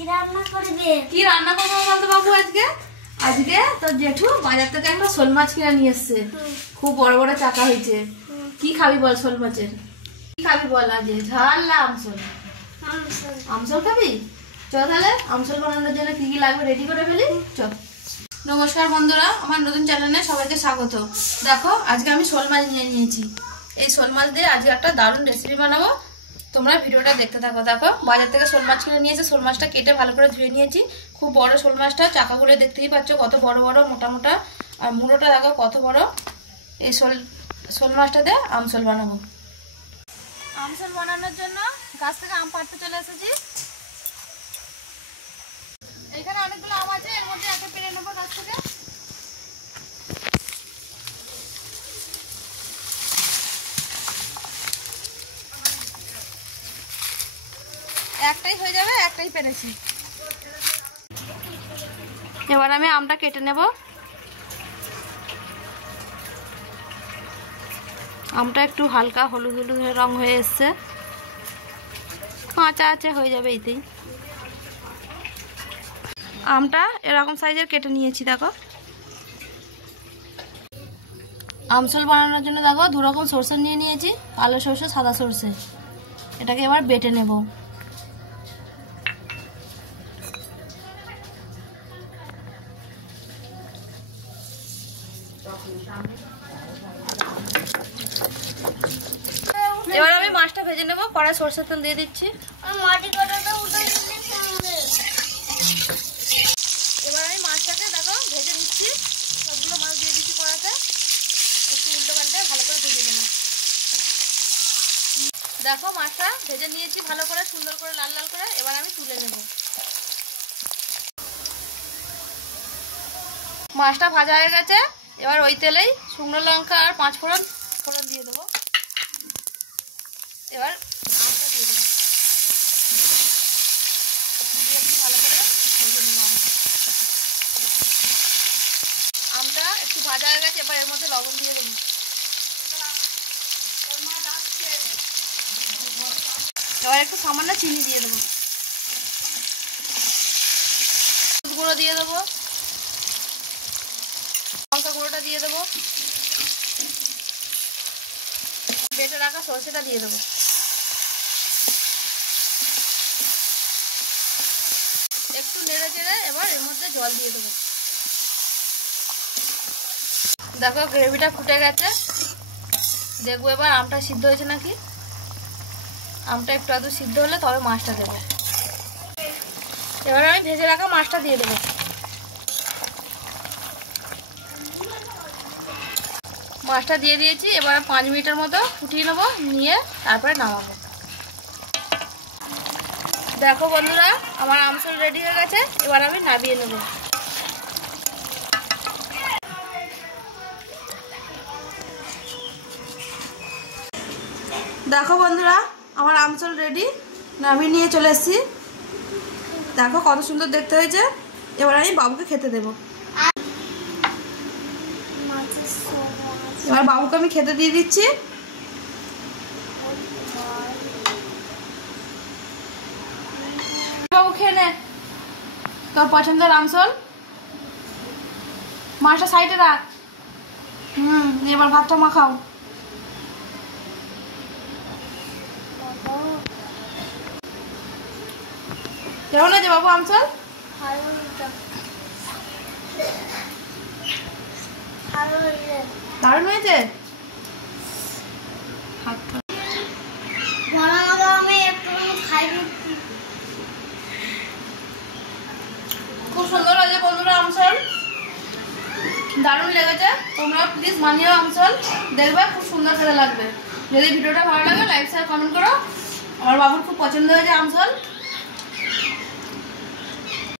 কি রান্না করবে? কি রান্না করবো বলতো বাবু? আজকে তোর জেঠু বাজার থেকে একটা শোল মাছ কিনে নিয়ে এসছে। খুব বড় বড় চাকা হয়েছে। কি খাবি বল? শোল মাছের কি খাবি বল? আজ ঝাল না আমসল? আমসল খাবি? চল তাহলে আমসল বানানোর জন্য কি কি লাগবে রেডি করে ফেলি। চল। নমস্কার বন্ধুরা, আমার নতুন চ্যানেলে সবাইকে স্বাগত। দেখো আজকে আমি শোল মাছ নিয়ে নিয়েছি। এই শোল মাছ দিয়ে আজকে একটা দারুণ রেসিপি বানাবো। তোমরা ভিডিওটা দেখতে থাকো। দেখো বাজার থেকে শোল মাছ কিনে নিয়েছে। শোল মাছটা কেটে ভালো করে ধুয়ে নিয়েছি। খুব বড় শোল মাছটা, চাকাগুলো দেখতেই পাচ্ছ কত বড় বড় মোটা মোটা, আর মুড়োটা দেখো কত বড়। এই শোল মাছটা দিয়ে আমসল বানাবো। আমসল বানানোর জন্য গাছ থেকে আম পাড়তে চলে এসেছি। এখানে অনেকগুলো আম আছে, এর মধ্যে একটা পেরে নেবো গাছ থেকে। একটাই হয়ে যাবে, একটাই পেরেছি। এবার আমি আমটা কেটে নেব। আমটা একটু হালকা হলুদ হলুদ রং হয়ে এসছে, কাঁচা আছে, হয়ে যাবে এইতেই। আমটা এরকম সাইজের কেটে নিয়েছি। দেখো আমসল বানানোর জন্য দেখো দু রকম সরষে নিয়ে নিয়েছি, কালো সরষে, সাদা সরষে। এটাকে এবার বেটে নেব। এবার আমি মাছটা ভেজে নেবো। কড়াই সরষের তেল দিয়ে দিচ্ছি। এবার আমি মাছটাকে দেখো ভেজে নিচ্ছি। সবগুলো মাছ দিয়ে দিচ্ছি কড়াতে। একটু উল্টো পাল্টে ভালো করে ভেজে নেব। দেখো মাছটা ভেজে নিয়েছি ভালো করে, সুন্দর করে লাল লাল করে। এবার আমি তুলে নেব। মাছটা ভাজা হয়ে গেছে। এবার ওই তেলেই শুকনো লঙ্কা আর 5 ফোড়ন দিয়ে দেবো। এবার আমটা দিয়ে দেবো। দিয়ে একটু ভালো করে ভেজে নেব আমটা। একটু ভাজা হয়ে গেছে। এবার এর মধ্যে লবণ দিয়ে দেবো। এবার একটু সামান্য চিনি দিয়ে দেবো। গুঁড়ো দিয়ে দেবো। লঙ্কা গুঁড়োটা দিয়ে দেবো। বেটে রাখা সরষেটা দিয়ে দেবো। একটু নেড়ে চেড়ে এবার এর মধ্যে জল দিয়ে দেবো। দেখো গ্রেভিটা ফুটে গেছে। দেখবো এবার আমটা সিদ্ধ হয়েছে নাকি। আমটা একটু আধটু সিদ্ধ হলে তবে মাছটা দেবো। এবার আমি ভেজে রাখা মাছটা দিয়ে দেবো। মাছটা দিয়ে দিয়েছি। এবার 5 মিনিটের মতো ফুটিয়ে নেবো, নিয়ে তারপরে নামাবো। দেখো বন্ধুরা আমার আমসল রেডি হয়ে গেছে। এবার আমি নামিয়ে নেব। দেখো বন্ধুরা আমার আমসল রেডি, নামিয়ে নিয়ে চলে এসেছি। দেখো কত সুন্দর দেখতে হয়েছে। এবার আমি বাবুকে খেতে দেবো। এবার বাবুকে আমি খেতে দিয়ে দিচ্ছি। বাবু খেয়ে নে তোর পছন্দের আমসল। মাছটা সাইডে রাখ। এবার ভাতটা মাখাও। কেমন আছে বাবু আমসল? দারুণ হয়েছে। খুব সুন্দর হয়েছে বন্ধুরা আমসল, দারুণ লেগেছে। তোমরা প্লিজ বানিও আমসল, দেখবে খুব সুন্দর খেতে লাগবে। যদি ভিডিওটা ভালো লাগে লাইক শেয়ার কমেন্ট করো। আমার বাবুর খুব পছন্দ হয়েছে আমসল।